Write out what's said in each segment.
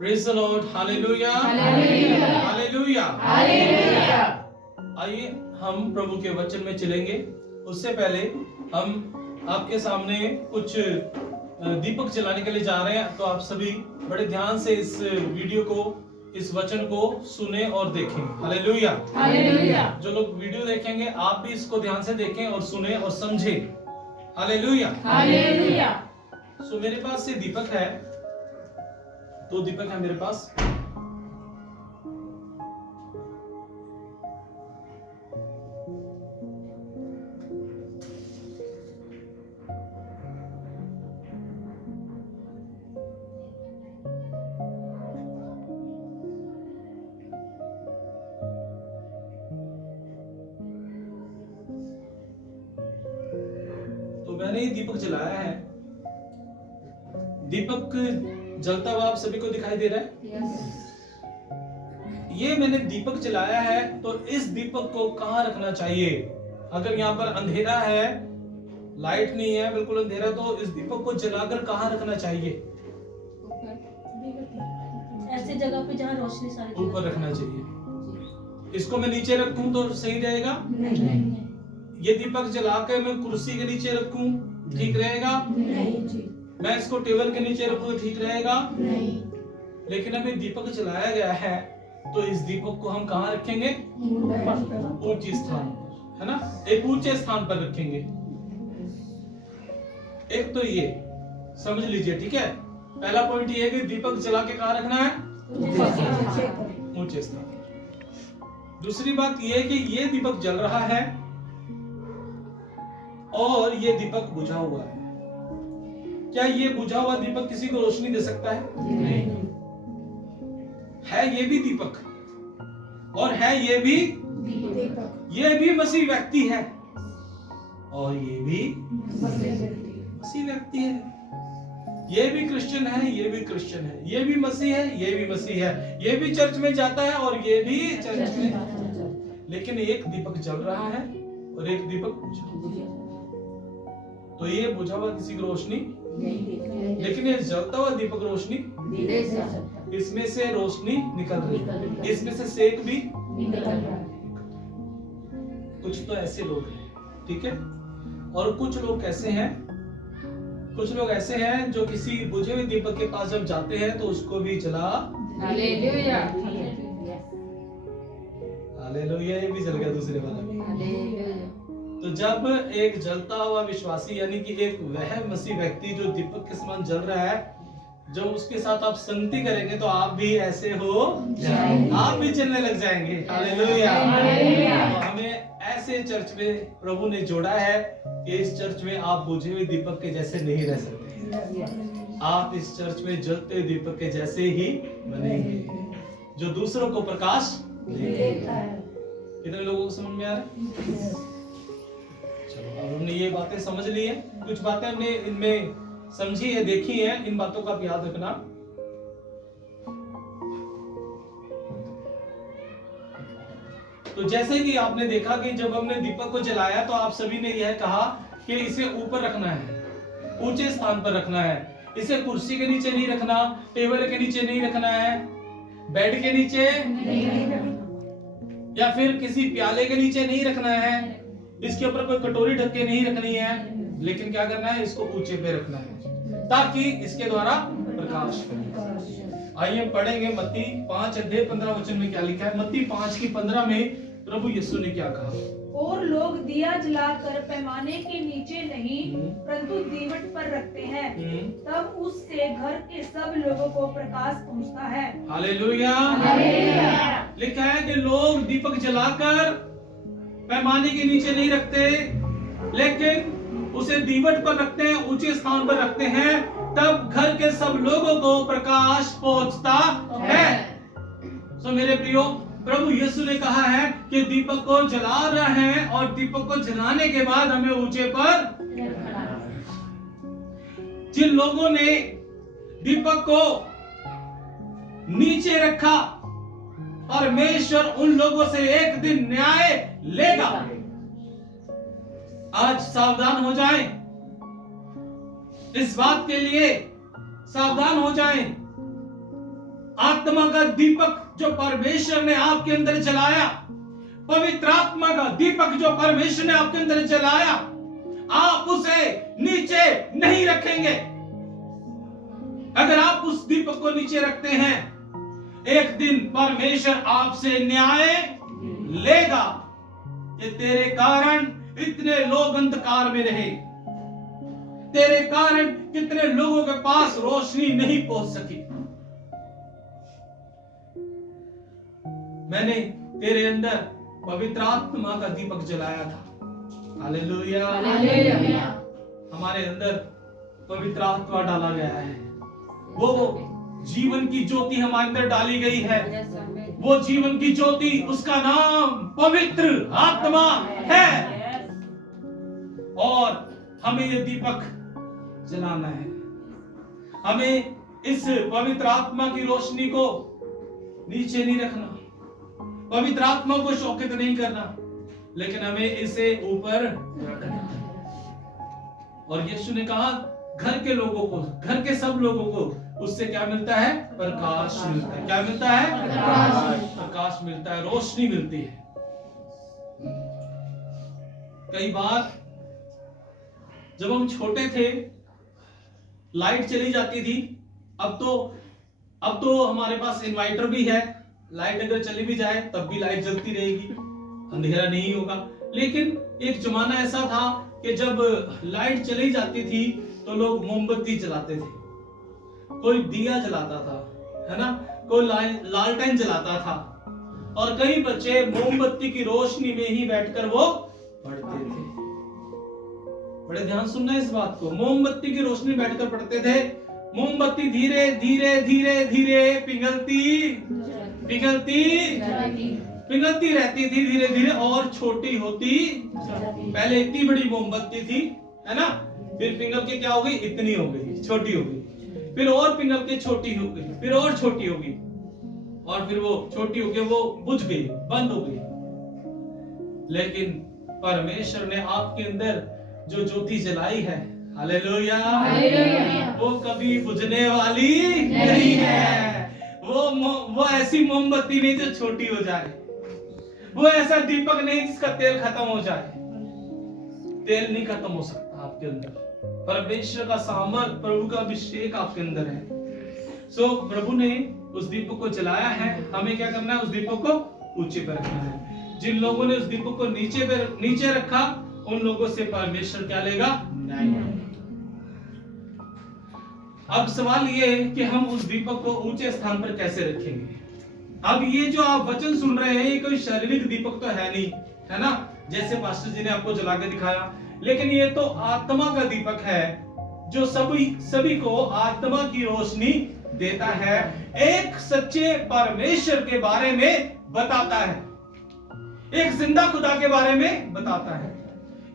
Praise the Lord, hallelujah hallelujah, hallelujah. Hallelujah. आइए हम प्रभु के वचन में चलेंगे। उससे पहले हम आपके सामने कुछ दीपक जलाने के लिए जा रहे हैं, तो आप सभी बड़े ध्यान से इस वीडियो को, इस वचन को सुने और देखें। Hallelujah hallelujah. जो लोग वीडियो देखेंगे आप भी इसको ध्यान से देखें और सुने और समझें। Hallelujah hallelujah. सो मेरे पास ये दीपक है, 2 दीपक है मेरे पास। तो मैंने ये दीपक जलाया है। दीपक जलता हुआ आप सभी को दिखाई दे रहा है। ये मैंने दीपक जलाया है, तो इस दीपक को कहां रखना चाहिए? अगर यहाँ पर अंधेरा है, लाइट नहीं है, बिल्कुल अंधेरा, तो इस दीपक को जलाकर कहां रखना चाहिए? ऐसी जगह पे जहाँ रोशनी सारी ऊपर रखना चाहिए। इसको मैं नीचे रखूं तो सही रहेगा? नहीं। ये दीपक जलाकर मैं कुर्सी के नीचे रखूं, ठीक रहेगा? मैं इसको टेबल के नीचे रखूं तो ठीक रहेगा? लेकिन अभी दीपक जलाया गया है, तो इस दीपक को हम कहां रखेंगे? ऊंचे स्थान पर, है ना? एक ऊंचे स्थान पर रखेंगे। एक तो ये समझ लीजिए, ठीक है? पहला पॉइंट ये है कि दीपक जला के कहां रखना है? ऊंचे स्थान पर। दूसरी बात ये है कि ये दीपक जल रहा है और ये दीपक बुझा हुआ है। क्या ये बुझा हुआ दीपक किसी को रोशनी दे सकता है? नहीं। है ये भी दीपक, और है ये भी मसीह व्यक्ति है, और ये भी मसीह व्यक्ति है। ये भी क्रिश्चियन है, ये भी क्रिश्चियन है, ये भी मसीह है, ये भी मसीह है, ये भी चर्च में जाता है और ये भी चर्च में। लेकिन एक दीपक जल रहा है और एक दीपक बुझा। तो ये बुझा हुआ किसी को रोशनी, लेकिन ये जलता हुआ दीपक रोशनी, इसमें से रोशनी निकल रही है, इसमें से सेक भी निकल रहा है। कुछ तो ऐसे लोग हैं, ठीक है? और कुछ लोग कैसे हैं? कुछ लोग ऐसे हैं जो किसी बुझे हुए दीपक के पास जब जाते हैं तो उसको भी जला। हालेलुया। हालेलुया, ये भी जल गया दूसरे वाला। तो जब एक जलता हुआ विश्वासी, यानी कि एक वह मसीह व्यक्ति जो दीपक के समान जल रहा है, जब उसके साथ आप संगति करेंगे तो आप भी ऐसे हो जाएंगे, आप भी चलने लग जाएंगे। हालेलुया। तो हमें ऐसे चर्च में प्रभु ने जोड़ा है कि इस चर्च में आप बुझे हुए दीपक के जैसे नहीं रह सकते। आप इस चर्च में जलते हुए दीपक के जैसे ही बनेंगे, जो दूसरों को प्रकाश देता है। कितने लोगों को समझ में आ रहा है? चलो, अब हमने ये बातें समझ ली है, कुछ बातें हमने इनमें समझी है, देखी है, इन बातों का आप याद रखना। तो जैसे कि आपने देखा कि जब हमने दीपक को जलाया तो आप सभी ने यह कहा कि इसे ऊपर रखना है, ऊंचे स्थान पर रखना है, इसे कुर्सी के नीचे नहीं रखना, टेबल के नीचे नहीं रखना है, बेड के नीचे या फिर किसी प्याले के नीचे नहीं रखना है, इसके ऊपर कोई कटोरी ढक के नहीं रखनी है, लेकिन क्या करना है? इसको ऊंचे पे रखना है ताकि इसके द्वारा प्रकाश फैले। आइए पढ़ेंगे मत्ती 5:15 में क्या लिखा है। मत्ती 5:15 में प्रभु यीशु ने क्या कहा? और लोग दिया जलाकर पैमाने के नीचे नहीं परंतु दीवट पर रखते हैं, तब उससे घर के सब लोगों को प्रकाश पहुंचता है। हालेलुया। लिखा है कि लोग दीपक जलाकर पैमाने के नीचे नहीं रखते, लेकिन उसे दीवट पर रखते हैं, ऊंचे स्थान पर रखते हैं, तब घर के सब लोगों को प्रकाश पहुंचता है। सो मेरे प्रियो, प्रभु यीशु ने कहा है कि दीपक को जला रहे हैं और दीपक को जलाने के बाद हमें ऊंचे पर। जिन लोगों ने दीपक को नीचे रखा, परमेश्वर उन लोगों से एक दिन न्याय लेगा। आज सावधान हो जाएं, इस बात के लिए सावधान हो जाएं आत्मा का दीपक जो परमेश्वर ने आपके अंदर जलाया, पवित्र आत्मा का दीपक जो परमेश्वर ने आपके अंदर जलाया, आप उसे नीचे नहीं रखेंगे। अगर आप उस दीपक को नीचे रखते हैं, एक दिन परमेश्वर आपसे न्याय लेगा कि तेरे कारण इतने लोग अंधकार में रहे, तेरे कारण कितने लोगों के पास रोशनी नहीं पहुंच सकी। मैंने तेरे अंदर पवित्र आत्मा का दीपक जलाया था। हालेलुया। हालेलुया। हमारे अंदर पवित्र आत्मा डाला गया है, वो जीवन की ज्योति हमारे अंदर डाली गई है। वो जीवन की ज्योति, उसका नाम पवित्र आत्मा है। और हमें ये दीपक जलाना है। हमें इस पवित्र आत्मा की रोशनी को नीचे नहीं रखना, पवित्र आत्मा को शोकित नहीं करना, लेकिन हमें इसे ऊपर रखना है। और यीशु ने कहा घर के लोगों को, घर के सब लोगों को उससे क्या मिलता है? प्रकाश मिलता है। क्या मिलता है? प्रकाश मिलता है, रोशनी मिलती है। कई बार जब हम छोटे थे, लाइट चली जाती थी। अब तो हमारे पास इन्वर्टर भी है, लाइट अगर चली भी जाए तब भी लाइट जलती रहेगी, अंधेरा नहीं होगा। लेकिन एक जमाना ऐसा था कि जब लाइट चली जाती थी तो लोग मोमबत्ती जलाते थे, कोई दिया जलाता था, है ना, कोई लालटेन जलाता था, और कई बच्चे मोमबत्ती की रोशनी में ही बैठकर वो पढ़ते थे। बड़े ध्यान सुनना इस बात को, मोमबत्ती की रोशनी में बैठकर पढ़ते थे। मोमबत्ती धीरे धीरे धीरे धीरे पिघलती रहती थी, धीरे धीरे और छोटी होती। पहले इतनी बड़ी मोमबत्ती थी, है ना, फिर पिघल के क्या हो गई? इतनी हो गई, छोटी हो गई, फिर और पिघल के छोटी हो गई, फिर और छोटी हो गई, और फिर वो छोटी हो गई, वो बुझ गई, बंद हो गई। लेकिन परमेश्वर ने आपके अंदर जो ज्योति जलाई है, हालेलुया, वो कभी बुझने वाली नहीं है। वो ऐसी मोमबत्ती नहीं जो छोटी हो जाए, वो ऐसा दीपक नहीं जिसका तेल खत्म हो जाए। तेल नहीं खत्म हो सकता आपके अंदर। परमेश्वर का सामर्थ, प्रभु का अभिषेक आपके अंदर है। सो प्रभु ने उस दीपक को जलाया है, हमें क्या करना है? उस दीपक को ऊंचे पर रखना है। जिन लोगों ने उस दीपक को नीचे रखा, उन लोगों से परमेश्वर क्या लेगा? न्याय। अब सवाल ये है कि हम उस दीपक को ऊंचे स्थान पर कैसे रखेंगे। अब ये जो आप वचन सुन रहे हैं, ये कोई शारीरिक दीपक तो है नहीं, है ना, जैसे पास्टर जी ने आपको जला के दिखाया, लेकिन ये तो आत्मा का दीपक है जो सभी को आत्मा की रोशनी देता है, एक सच्चे परमेश्वर के बारे में बताता है, एक जिंदा खुदा के बारे में बताता है,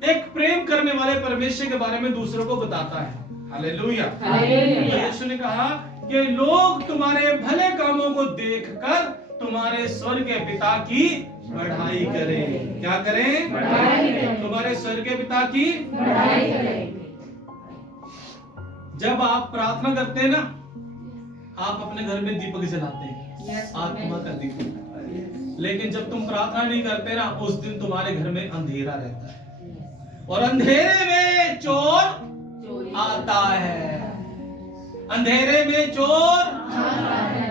एक प्रेम करने वाले परमेश्वर के बारे में दूसरों को बताता है। हालेलुया। यीशु ने कहा कि लोग तुम्हारे भले कामों को देखकर तुम्हारे स्वर्ग के पिता की बढ़ाई करें। क्या करें? बढ़ाई करें। तुम्हारे स्वर्ग के पिता की बढ़ाई करें। जब आप प्रार्थना करते हैं ना, आप अपने घर में दीपक जलाते हैं, आत्मा का दीपक। लेकिन जब तुम प्रार्थना नहीं करते ना, उस दिन तुम्हारे घर में अंधेरा रहता है, और अंधेरे में चोर आता है। अंधेरे में चोर आता है।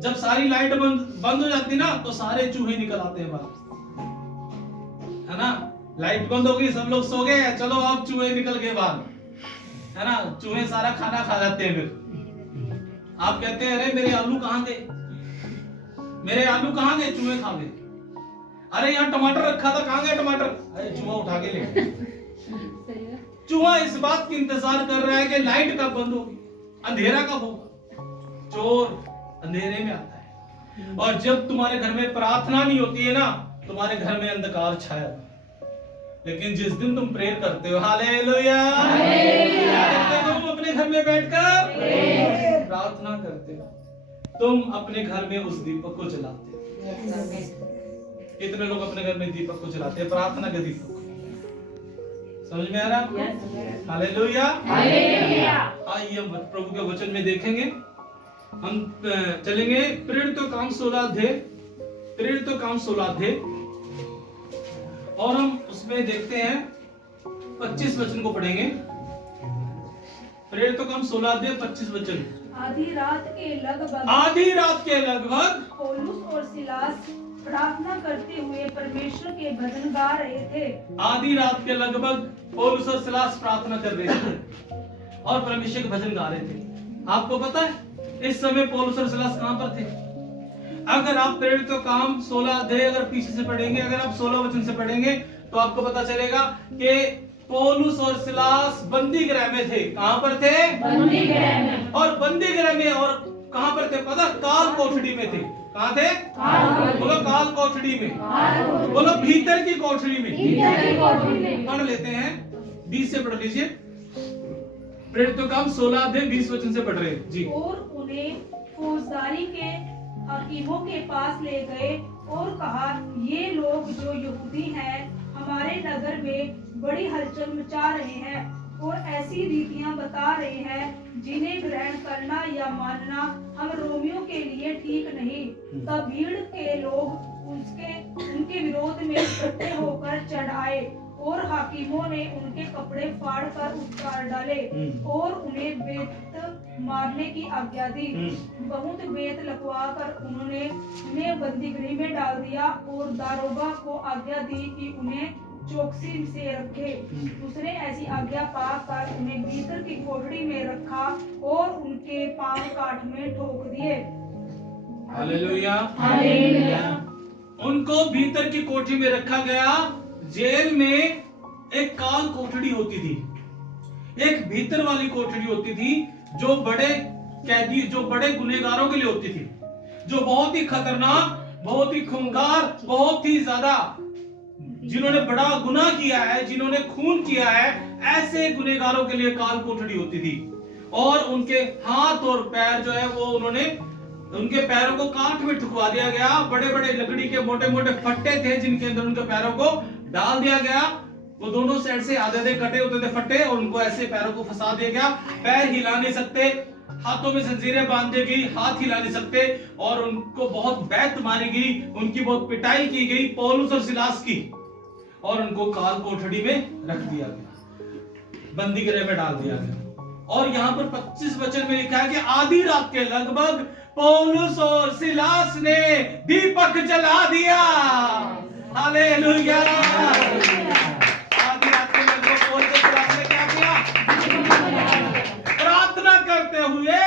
जब सारी लाइट बंद हो जाती ना, तो सारे चूहे निकल आते हैं बाहर, है ना। लाइट बंद हो गई, सब लोग सो गए, चलो अब चूहे निकल गए बाहर, है ना। चूहे सारा खाना खा जाते हैं। फिर आप कहते हैं, अरे मेरे आलू कहाँ गए, मेरे आलू कहाँ गए? चूहे खा गए। अरे यहाँ टमाटर रखा था, कहाँ गया टमाटर? अरे चूहा उठा के ले। चूहा इस बात की इंतजार कर रहा है कि लाइट कब बंद होगी, अंधेरा कब होगा। चोर अंधेरे में आता है। और जब तुम्हारे घर में प्रार्थना नहीं होती है ना, तुम्हारे घर में अंधकार छाया। लेकिन जिस दिन तुम प्रेयर करते हो, हालेलुया, तुम अपने घर में बैठकर प्रार्थना करते हो, तुम अपने घर में उस दीपक को जलाते हो। कितने लोग अपने घर में दीपक को जलाते हैं? प्रार्थना के दीपक। समझ में आ रहा है? हालेलुया। आइए हम प्रभु के वचन में देखेंगे हम चलेंगे प्रेरितों काम 16 अध्याय, प्रेरितों काम 16 अध्याय, और हम उसमें देखते हैं 25 वचन को पढ़ेंगे। प्रेरितों काम 16 अध्याय 25 वचन। आधी रात के लगभग पौलुस और सिलास प्रार्थना करते हुए परमेश्वर के भजन गा रहे थे। आधी रात के लगभग पौलुस और सिलास प्रार्थना कर रहे थे और परमेश्वर के भजन गा रहे थे। आपको पता है इस समय पौलुस और सिलास कहां पर थे? अगर आप प्रेरितों काम 16 अध्याय अगर पीछे से पढ़ेंगे, अगर आप 16 वचन से पढ़ेंगे तो आपको पता चलेगा कि पौलुस और सिलास बंदी गृह में थे। कहां पर थे? बंदी गृह में। और बंदी गृह में और कहां पर थे पता? काल कोठड़ी में थे। कहां थे? बोलो काल कोठड़ी में। बोलो भीतर की कोठड़ी में। पढ़ लेते हैं 20 से पढ़ लीजिए। प्रेरितों काम 16 अध्याय 20 वचन से पढ़ रहे हैं जी। और उन्हें फौजदारी के हकीमों के पास ले गए और कहा, ये लोग जो यहूदी हैं हमारे नगर में बड़ी हलचल मचा रहे हैं और ऐसी रीतियां बता रहे हैं जिन्हें ग्रहण करना या मानना हम रोमियों के लिए ठीक नहीं। तब भीड़ के लोग उनके विरोध में इकट्ठे होकर चढ़ आए और हाकिमों ने उनके कपड़े फाड़ कर उतार डाले और उन्हें बेत मारने की आज्ञा दी। बहुत बेत लगवा कर उन्होंने उन्हें बंदीगृह में डाल दिया और दारोगा को आज्ञा दी कि उन्हें चौकसी से रखे। उसने ऐसी आज्ञा पाकर उन्हें भीतर की कोठड़ी में रखा और उनके पांव काठ में ठोक दिए। हालेलुया। हालेलुया। उनको भीतर की कोठरी में रखा गया। जेल में एक काल कोठड़ी होती थी, एक भीतर वाली कोठड़ी होती थी जो बड़े कैदी, जो बड़े गुनहगारों के लिए होती थी, जो बहुत ही खतरनाक, बहुत ही खूंखार, बहुत ही ज्यादा जिन्होंने बड़ा गुनाह किया है, जिन्होंने खून किया है, ऐसे गुनहगारों के लिए काल कोठड़ी होती थी। और उनके हाथ और पैर जो है वो उनके पैरों को काट में ठुकवा दिया गया। बड़े बड़े लकड़ी के मोटे मोटे फट्टे थे जिनके अंदर उनके पैरों को डाल दिया गया। वो दोनों साइड से आधे आधे कटे होते थे फट्टे, और उनको ऐसे पैरों को फंसा दिया गया। पैर हिला नहीं सकते, हाथों में जंजीरें बांध दी गई, हाथ हिला नहीं सकते, और उनको बहुत बैत मारी गई, उनकी बहुत पिटाई की गई पौलुस और सिलास की, और उनको काल कोठड़ी में रख दिया गया, बंदी गृह में डाल दिया गया। और यहाँ पर 25 वचन में लिखा है कि आधी रात के लगभग पौलुस और सिलास ने दीपक जला दिया। हालेलुया। आधी रात के लगभग पौलुस और सिलास ने क्या किया? प्रार्थना करते हुए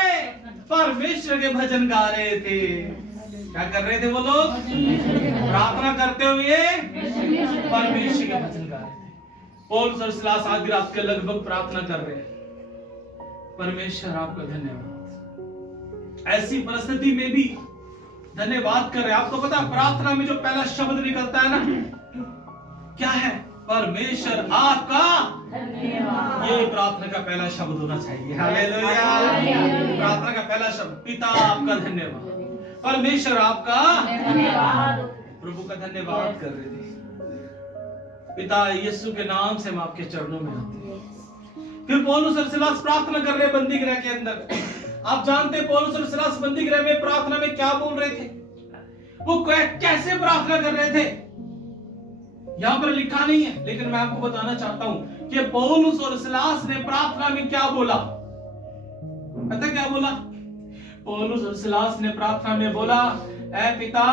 परमेश्वर के भजन गा रहे थे। क्या कर रहे थे वो लोग? प्रार्थना करते हुए परमेश्वर के भजन गा रहे थे। पौलुस और सिलास आधी रात के लगभग प्रार्थना कर रहे हैं। परमेश्वर आपका धन्यवाद। ऐसी परिस्थिति में भी धन्यवाद कर रहे हैं। आपको पता प्रार्थना में जो पहला शब्द निकलता है ना, क्या है? परमेश्वर आपका धन्यवाद। ये प्रार्थना का पहला शब्द होना चाहिए। हालेलुया। प्रार्थना का पहला शब्द, पिता आपका धन्यवाद, परमेश्वर आपका धन्यवाद। प्रभु का धन्यवाद कर रहे थे। पिता यीशु के नाम से हम आपके चरणों में आते हैं। फिर पौलुस और सिलास प्रार्थना कर रहे बंदी गृह के अंदर। आप जानते हैं पौलुस और सिलास बंदी गृह में प्रार्थना में क्या बोल रहे थे? वो कैसे प्रार्थना कर रहे थे यहां पर लिखा नहीं है, लेकिन मैं आपको बताना चाहता हूं कि पौलुस और सिलास ने प्रार्थना में क्या बोला। पता क्या बोला? पौलुस और सिलास ने प्रार्थना में बोला, ऐ पिता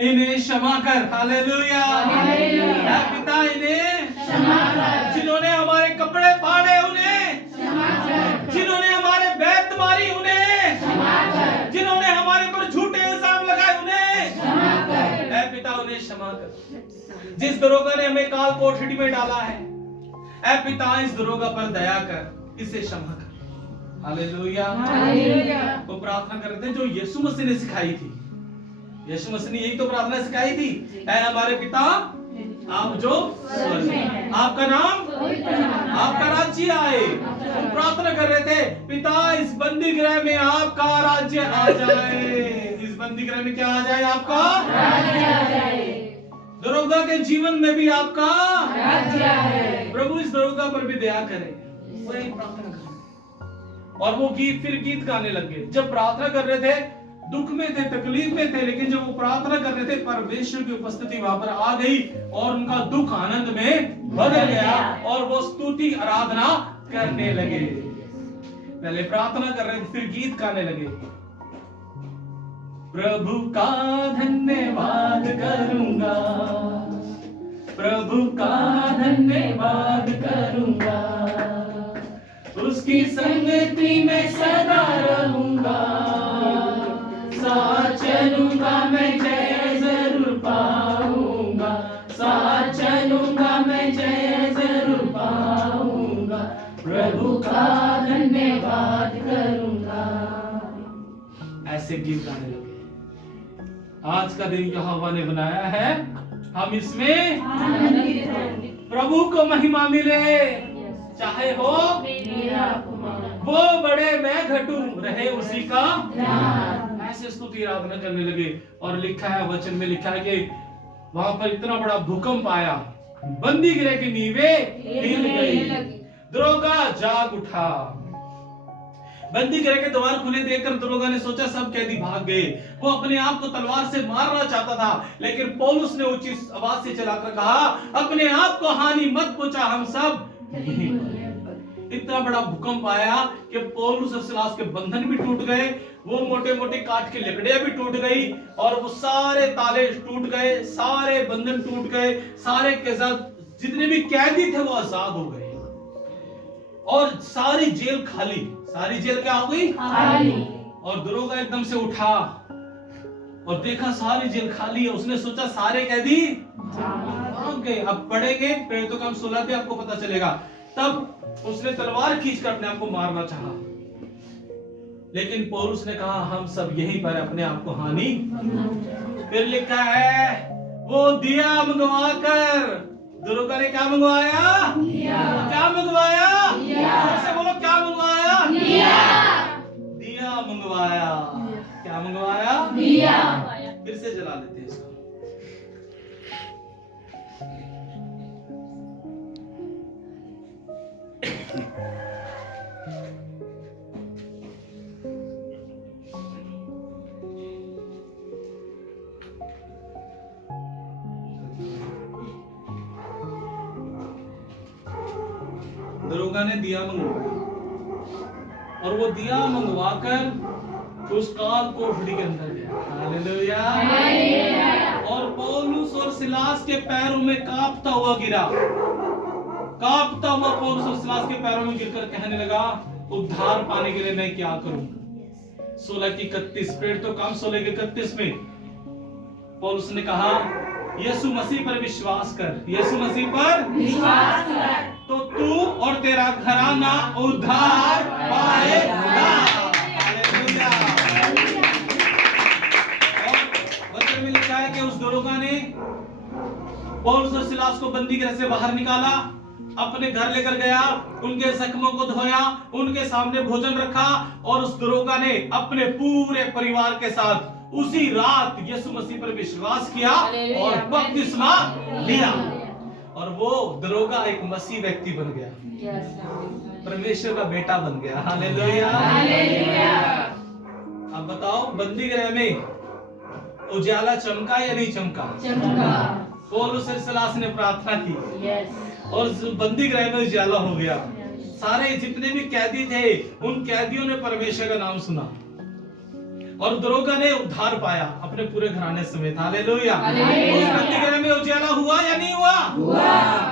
इन्हें क्षमा कर। हालेलुया। ऐ पिता इन्हें क्षमा कर। जिन्होंने हमारे कपड़े फाड़े उन्हें क्षमा कर। जिन्होंने हमारे बैत मारी उन्हें क्षमा कर। जिन्होंने हमारे पर झूठे इल्जाम लगाए उन्हें क्षमा कर। ऐ पिता उन्हें क्षमा कर। जिस दरोगा ने हमें काल कोठड़ी में डाला है, ऐ पिता इस दरोगा पर दया कर, इसे क्षमा कर। हालेलुया। वो प्रार्थना कर रहे थे जो यीशु मसीह ने सिखाई थी। यीशु मसीह ने यही तो प्रार्थना सिखाई थी, ऐ हमारे पिता आप जो स्वर्ग में, आपका नाम, आपका राज्य आए। हम प्रार्थना कर रहे थे, पिता इस बंदी गृह में आपका राज्य आ जाए। इस बंदी गृह में क्या आ जाए? आपका राज्य आ जाए। दरोगा के जीवन में भी आपका राज्य आए। प्रभु इस दरोगा पर भी दया करे। वही प्रार्थना कर। और वो फिर गीत गाने लगे। जब प्रार्थना कर रहे थे, दुख में थे, तकलीफ में थे, लेकिन जब वो प्रार्थना कर रहे थे, परमेश्वर की उपस्थिति वहां पर आ गई और उनका दुख आनंद में बदल गया और वो स्तुति आराधना करने लगे। पहले प्रार्थना कर रहे थे, फिर गीत गाने लगे। प्रभु का धन्यवाद करूंगा, प्रभु का धन्यवाद करूंगा, उसकी संगति में सदा रहूंगा, साथ चलूंगा मैं, जय जरूर पाऊंगा, साथ चलूंगा मैं, जय जरूर पाऊंगा, प्रभु का धन्यवाद करूंगा। ऐसे गीत गाने लगे। आज का दिन यहोवा ने बनाया है, हम इसमें प्रभु को महिमा मिले, चाहे हो वो बड़े मैं घटू, रहे उसी का ऐसे स्तुति आराधना करने लगे। और लिखा है, वचन में लिखा है कि वहां पर इतना बड़ा भूकंप आया, बंदी गृह की नींवें हिल गई, दरोगा जाग उठा। बंदी गृह के द्वार खुले देखकर दरोगा ने सोचा सब कैदी भाग गए। वो अपने आप को तलवार से मारना चाहता था, लेकिन पौलुस ने ऊंची आवाज से चिल्लाकर कहा, अपने आप को हानि मत पहुंचा, हम सब यहीं पर। इतना बड़ा भूकंप आया कि पौलुस और सिलास के बंधन भी टूट गए, वो मोटे मोटे काठ की लकड़ियां भी टूट गई और वो सारे ताले टूट गए, सारे बंधन टूट गए, सारे के साथ जितने भी कैदी थे वो आजाद हो गए और सारी जेल खाली। सारी जेल क्या हो गई? खाली। और दरोगा एकदम से उठा और देखा सारी जेल खाली है। उसने सोचा सारे कैदी भाग गए। अब पढ़ेंगे प्रेरितों का 16 पे आपको पता चलेगा। तब उसने तलवार खींचकर अपने आप को मारना चाहा, लेकिन पौलुस ने कहा हम सब यहीं पर अपने आप को हानि। फिर लिखा है वो दिया मंगवाकर, दरोगा ने क्या मंगवाया? क्या मंगवाया? ऐसे बोलो, क्या मंगवाया? दिया मंगवाया। क्या मंगवाया? दिया। फिर से जला लेते हैं इसको। दरोगा ने दिया मंगवाया और वो दिया मंगवाकर उस काल कोठरी के अंदर गया। हालेलुया। और पौलुस और सिलास के पैरों में कांपता हुआ गिरा। कांपता हुआ पौलुस और सिलास के पैरों में गिरकर कहने लगा, उद्धार पाने के लिए मैं क्या करूं? 16:31 प्रेरितों का काम 16:31 में पौलुस ने कहा, यीशु मसीह पर विश्वास कर, यीशु मसीह पर विश्वास कर, तो तू और तेरा घराना उद्धार पाएगा। हालेलुया। और वचन में लिखा है कि उस दरोगा ने पौलुस और सिलास को बंदी गृह से बाहर निकाला, अपने घर लेकर गया, उनके जख्मों को धोया, उनके सामने भोजन रखा और उस दरोगा ने अपने पूरे परिवार के साथ उसी रात यीशु मसीह पर विश्वास किया और बपतिस्मा लिया। और वो दरोगा एक मसीह व्यक्ति बन गया, परमेश्वर का बेटा बन गया। हालेलुया। अब बताओ, बंदी गृह में उजाला चमका या नहीं चमका? चमका। पौलुस और सिलास ने प्रार्थना की और बंदी गृह में उजाला हो गया। सारे जितने भी कैदी थे उन कैदियों ने परमेश्वर का नाम सुना और दरोगा ने उद्धार पाया अपने पूरे घराने समेत। हालेलुया। उस बंदी गृह में उजाला हुआ या नहीं हुआ?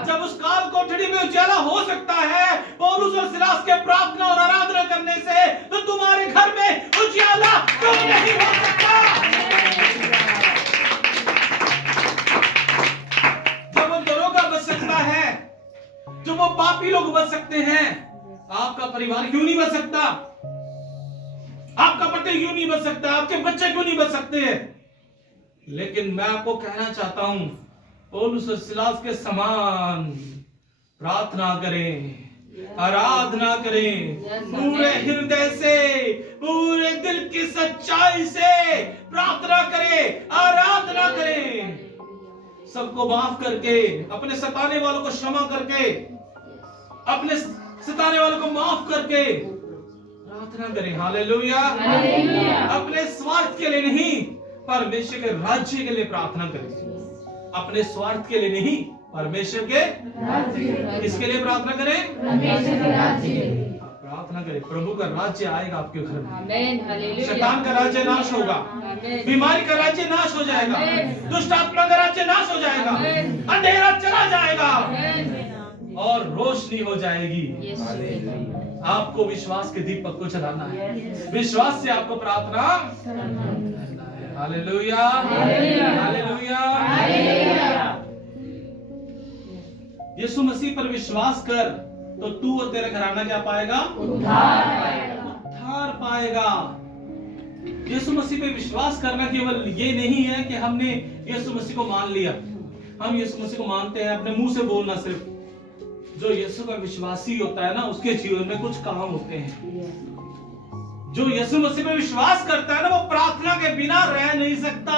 जब उस काल कोठरी में उजाला हो सकता है पौलुस और सिलास के प्रार्थना और आराधना करने से, तो तुम्हारे घर में उजाला क्यों नहीं हो सकता? जब वो दरोगा बच सकता है, जब वो पापी लोग बच सकते हैं, आपका परिवार क्यों नहीं बच सकता? आपका पति क्यों नहीं बच सकता? आपके बच्चे क्यों नहीं बच सकते? लेकिन मैं आपको कहना चाहता हूं, पौलुस और सिलास के समान प्रार्थना करें, आराधना करें, पूरे हृदय से, पूरे दिल की सच्चाई से प्रार्थना करें, आराधना करें, सबको माफ करके, अपने सताने वालों को क्षमा करके, अपने सताने वालों को माफ करके प्रार्थना करें। हालेलुया। हालेलुया। अपने स्वार्थ के लिए नहीं, परमेश्वर के राज्य के लिए प्रार्थना करें। अपने स्वार्थ के लिए नहीं, परमेश्वर के किसके लिए प्रार्थना करें? परमेश्वर के राज्य के लिए। प्रार्थना करें, प्रभु का राज्य आएगा आपके घर में। आमेन। हालेलुया। शैतान का राज्य नाश होगा, आमेन। बीमारी का राज्य नाश हो जाएगा, दुष्ट आत्मा का राज्य नाश हो जाएगा, अंधेरा चला जाएगा और रोशनी हो जाएगी। आपको विश्वास के दीपक को जलाना है, विश्वास से आपको प्रार्थना करना है। हालेलुया। हालेलुया। यीशु मसीह पर विश्वास कर तो तू और तेरा घराना क्या पाएगा? उद्धार पाएगा। यीशु मसीह पे विश्वास करना केवल ये नहीं है कि हमने यीशु मसीह को मान लिया। हम यीशु मसीह को मानते हैं, अपने मुंह से बोलना सिर्फ। जो यीशु का विश्वासी होता है ना, उसके जीवन में कुछ काम होते हैं। जो यीशु मसीह पे विश्वास करता है ना, वो प्रार्थना के बिना रह नहीं सकता।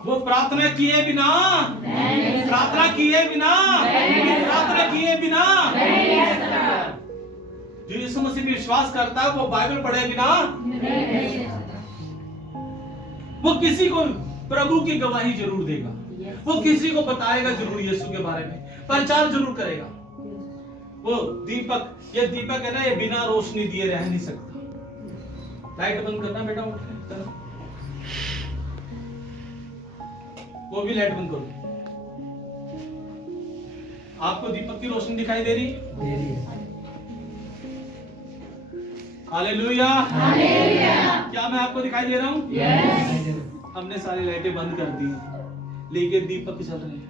वो प्रार्थना किए बिना प्रार्थना किए बिना जो यीशु मसीह पे विश्वास करता है, वो बाइबल पढ़े बिना वो किसी को प्रभु की गवाही जरूर देगा, वो किसी को बताएगा जरूर, यीशु के बारे में प्रचार जरूर करेगा। वो दीपक, ये दीपक है ना, ये बिना रोशनी दिए रह नहीं सकता। लाइट बंद करना बेटा, उठ के वो भी लाइट बंद करो। आपको दीपक की रोशनी दिखाई दे रही? हालेलुया। क्या मैं आपको दिखाई दे रहा हूँ? हमने सारी लाइटें बंद कर दी, लेकिन दीपक चल रहे हैं।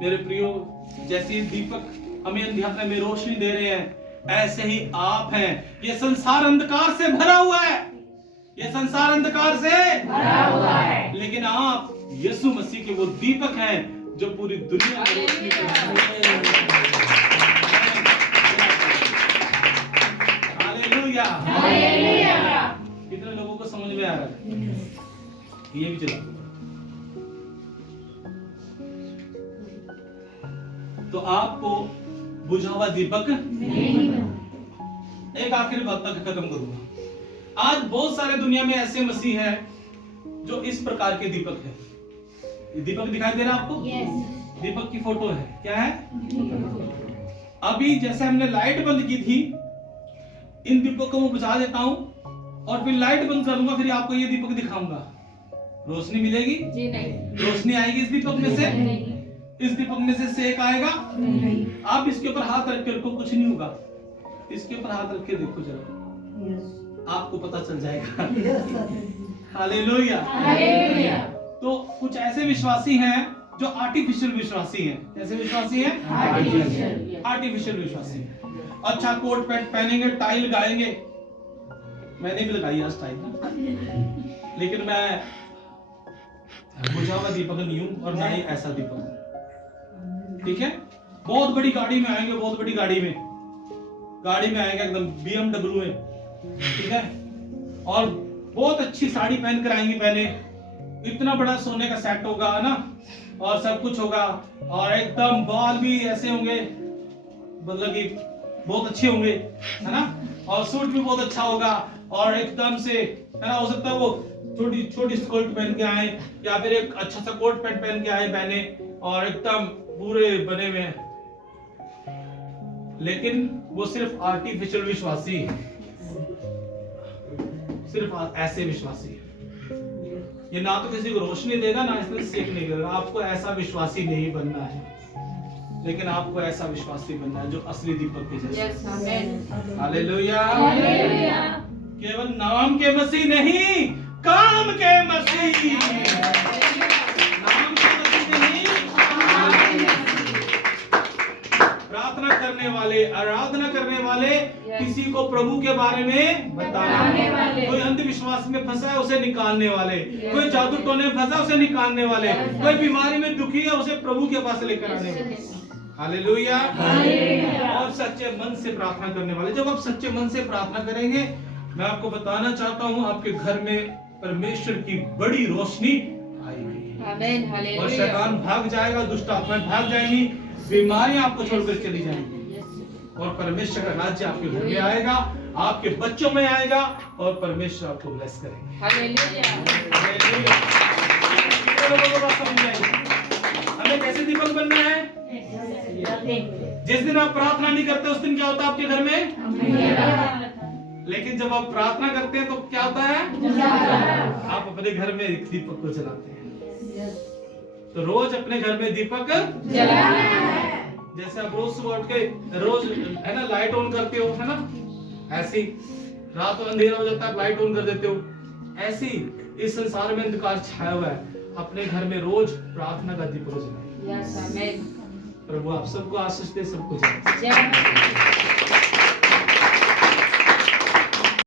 मेरे प्रियो, जैसे दीपक हमें अंधकार में रोशनी दे रहे हैं, ऐसे ही आप हैं। ये संसार अंधकार से भरा हुआ है, ये संसार अंधकार से भरा हुआ है, लेकिन आप यीशु मसीह के वो दीपक हैं जो पूरी दुनिया में रोशनी फैलाते हैं। हालेलुया। कितने लोगों को समझ में आ रहा है? ये भी चला। तो आपको बुझा हुआ दीपक एक आखिरी बात तक खत्म करूंगा। आज बहुत सारे दुनिया में ऐसे मसीह हैं जो इस प्रकार के दीपक हैं। ये दीपक दिखाई दे रहा है आपको? दीपक की फोटो है, क्या है? अभी जैसे हमने लाइट बंद की थी, इन दीपक को मैं बुझा देता हूं और फिर लाइट बंद करूंगा, फिर आपको ये दीपक दिखाऊंगा। रोशनी मिलेगी? जी नहीं। रोशनी आएगी इस दीपक में से? इस दीपक में से सेक आएगा? नहीं। आप इसके ऊपर हाथ रख के रखो, कुछ नहीं होगा। इसके ऊपर हाथ रख के देखो जरा, आपको पता चल जाएगा। हालेलुया। हालेलुया। तो कुछ ऐसे विश्वासी हैं जो आर्टिफिशियल विश्वासी हैं। ऐसे विश्वासी हैं आर्टिफिशियल विश्वासी। अच्छा कोट पैंट पहनेंगे, टाई लगाएंगे। मैंने भी लगाई आज टाई ना, लेकिन मैं बुझा हुआ दीपक नहीं हूं और ना ही ऐसा दीपक हूं। ठीक है? बहुत बड़ी गाड़ी में आएंगे, बहुत बड़ी गाड़ी में आएंगे, एकदम BMW में, ठीक है, और बहुत अच्छी साड़ी पहन कर आएंगे, पहने इतना बड़ा सोने का सेट होगा ना, और सब कुछ होगा, और एकदम बाल भी ऐसे होंगे, मतलब कि बहुत अच्छे होंगे, है ना, और सूट भी बहुत अच्छा होगा, और एकदम से, है ना, हो सकता है वो छोटी छोटी स्कर्ट पहन के आए, या फिर एक अच्छा सा कोट पैंट पहन के आए, पहने, और एकदम पूरे बने हुए हैं, लेकिन वो सिर्फ आर्टिफिशियल विश्वासी है, सिर्फ ऐसे विश्वासी है। ये ना तो किसी को रोशनी देगा, ना इसमें सेक नहीं करेगा। आपको ऐसा विश्वासी नहीं बनना है, लेकिन आपको ऐसा विश्वासी बनना है जो असली दीपक के जैसा। हालेलुया। केवल नाम के मसीह नहीं, काम के मसीह। नाम के मसीह नहीं, प्रार्थना करने वाले, आराधना करने वाले, किसी को प्रभु के बारे में बताने वाले, कोई अंधविश्वास में फंसा है उसे निकालने वाले, कोई जादू टोने में फंसा उसे निकालने वाले, कोई बीमारी में दुखी है उसे प्रभु के पास लेकर आने वाले। हालेलुया। और सच्चे मन से प्रार्थना करने वाले। जब आप सच्चे मन से प्रार्थना करेंगे, मैं आपको बताना चाहता हूँ, आपके घर में परमेश्वर की बड़ी रोशनी आएगी। आमीन। हालेलुया। और शैतान भाग जाएगा, दुष्ट आत्माएं भाग जाएंगी, बीमारियां आपको छोड़कर चली जाएंगी। और परमेश्वर का राज्य आपके घर में आएगा, आपके बच्चों में आएगा और परमेश्वर आपको ब्लेस करेंगे। हालेलुया। लोगों को बात समझ आएगी। हमें कैसे दीपक बनना है? जिस दिन आप प्रार्थना नहीं करते उस दिन क्या होता है आपके घर में? लेकिन जब आप प्रार्थना करते हैं तो क्या होता है? आप अपने घर में एक दीपक को जलाते हैं। तो रोज अपने घर में दीपक जलाना है। जैसे आप रोज सुबह उठ के रोज है ना लाइट ऑन करते हो, है ना, ऐसी रात को अंधेरा हो जाता है लाइट ऑन कर देते हो, ऐसी इस संसार में अंधकार छाया हुआ है, अपने घर में रोज प्रार्थना का दीपक जलाएं। Yes amen. प्रभु आप सबको आशीष दे, सबको जय। जय